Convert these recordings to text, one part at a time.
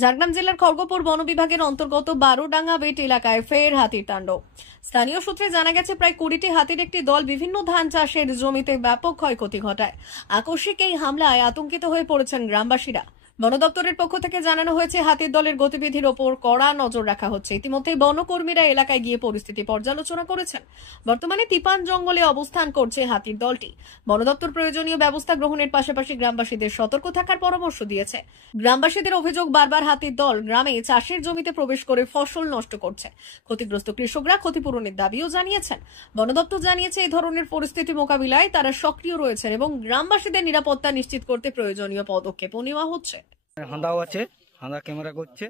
ঝাড়গ্রাম জেলার খড়গপুর বন বিভাগের অন্তর্গত বারোডাঙ্গা বেট এলাকায় ফের হাতির তাণ্ডব। স্থানীয় সূত্রে জানা গেছে প্রায় 20টি হাতির একটি দল বিভিন্ন ধান চাষের জমিতে ব্যাপক ক্ষয়ক্ষতি ঘটায়। আকস্মিক এই হামলায় আতঙ্কিত হয়ে পড়েছেন গ্রামবাসীরা। বন দপ্তরের পক্ষ থেকে জানানো হয়েছে হাতির দলের গতিবিধির ওপর কড়া নজর রাখা হচ্ছে। ইতিমধ্যে বনকর্মীরা এলাকায় গিয়ে পরিস্থিতি পর্যালোচনা করেছেন। বর্তমানে তিপান জঙ্গলে অবস্থান করছে হাতির দলটি। বন দপ্তর প্রয়োজনীয় ব্যবস্থা গ্রহণের পাশাপাশি গ্রামবাসীদের সতর্ক থাকার পরামর্শ দিয়েছে। গ্রামবাসীদের অভিযোগ, বারবার হাতির দল গ্রামে চাষের জমিতে প্রবেশ করে ফসল নষ্ট করছে। ক্ষতিগ্রস্ত কৃষকরা ক্ষতিপূরণের দাবিও জানিয়েছেন। বন দপ্তর জানিয়েছে এই ধরনের পরিস্থিতি মোকাবিলায় তারা সক্রিয় রয়েছেন এবং গ্রামবাসীদের নিরাপত্তা নিশ্চিত করতে প্রয়োজনীয় পদক্ষেপও নেওয়া হচ্ছে। হাঁদাও আছে, হাঁদা ক্যামেরা করছে।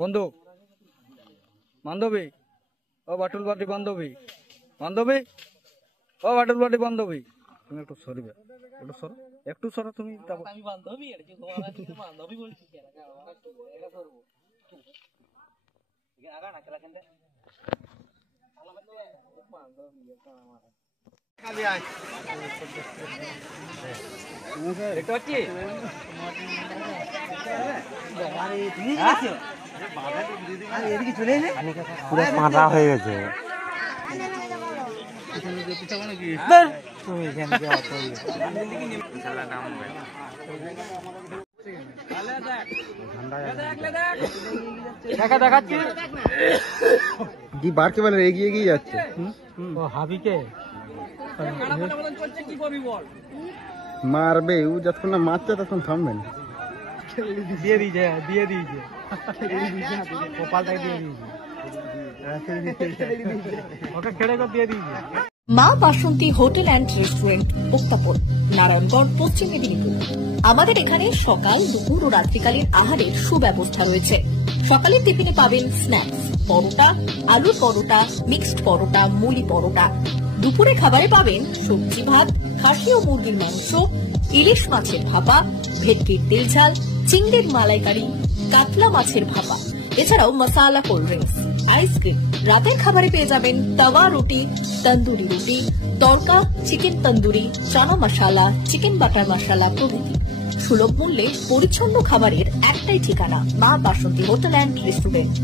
বন্ধু বান্ধবী, ও বাটুল বাটি বান্ধবী, বান্ধবী, ও বাটুল বাটি বান্ধবী, তুমি একটু সরবে, একটু সরো, একটু সরো তুমি। আমি বান্ধবী আর কি তোমার বান্ধবী বলছি কেন? এটা করব ঠিক আগা না খেলা খেলতে মারা হয়ে গেছে। দেখাচ্ছি কি বারকে বলে এগিয়ে এগিয়ে যাচ্ছে। হাবিকে মারবে, ও যতক্ষণ না মারছে ততক্ষণ থামবে না। দিয়ে দিয়েছে, দিয়ে দিয়েছে, কপালটাকে দিয়ে দিয়েছে, ওকে খেড়ে করে দিয়ে দিয়েছে। মা বাসন্তী হোটেল অ্যান্ড রেস্টুরেন্ট, উত্তাপন, নারায়ণগড়, পশ্চিম মেদিনীপুর। আমাদের এখানে সকাল, দুপুর ও রাত্রিকালীন আহারের সুব্যবস্থা রয়েছে। সকালের টিফিনে পাবেন স্ন্যাক্স, পরোটা, আলুর পরোটা, মিক্সড পরোটা, মুলি পরোটা। দুপুরে খাবারে পাবেন সবজি ভাত, খাসি ও মুরগির মাংস, ইলিশ মাছের ভাপা, ভেটকির তেল ঝাল, চিংড়ির মালাইকারি, কাতলা মাছের ভাপা, এছাড়াও মশালা কোল্ড ড্রিঙ্কস, আইসক্রিম। রাতের খাবারে পেয়ে যাবেন তাওয়া রুটি, তন্দুরি রুটি, তড়কা, চিকেন তন্দুরি, চানা মশালা, চিকেন বাটার মশালা প্রভৃতি। সুলভ মূল্যে পরিচ্ছন্ন খাবারের একটাই ঠিকানা, মা বাসন্তী হোটেল অ্যান্ড রেস্টুরেন্ট,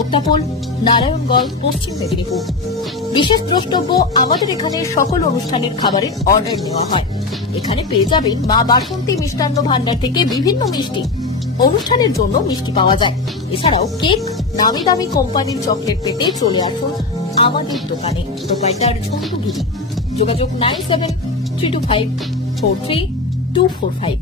উত্তাপন, নারায়ণগড়, পশ্চিম মেদিনীপুর। বিশেষ দ্রষ্টব্য, আমাদের এখানে সকল অনুষ্ঠানের খাবারের অর্ডার নেওয়া হয়। এখানে পেয়ে যাবেন মা বাসন্তী মিষ্টান্ন ভান্ডার থেকে বিভিন্ন মিষ্টি। অনুষ্ঠানের জন্য মিষ্টি পাওয়া যায়। এছাড়াও কেক, নামি দামি কোম্পানির চকলেট পেতে চলে আসুন আমাদের দোকানে। প্রোপাইটার ঝন্টু গিরি। যোগাযোগ 9732543245।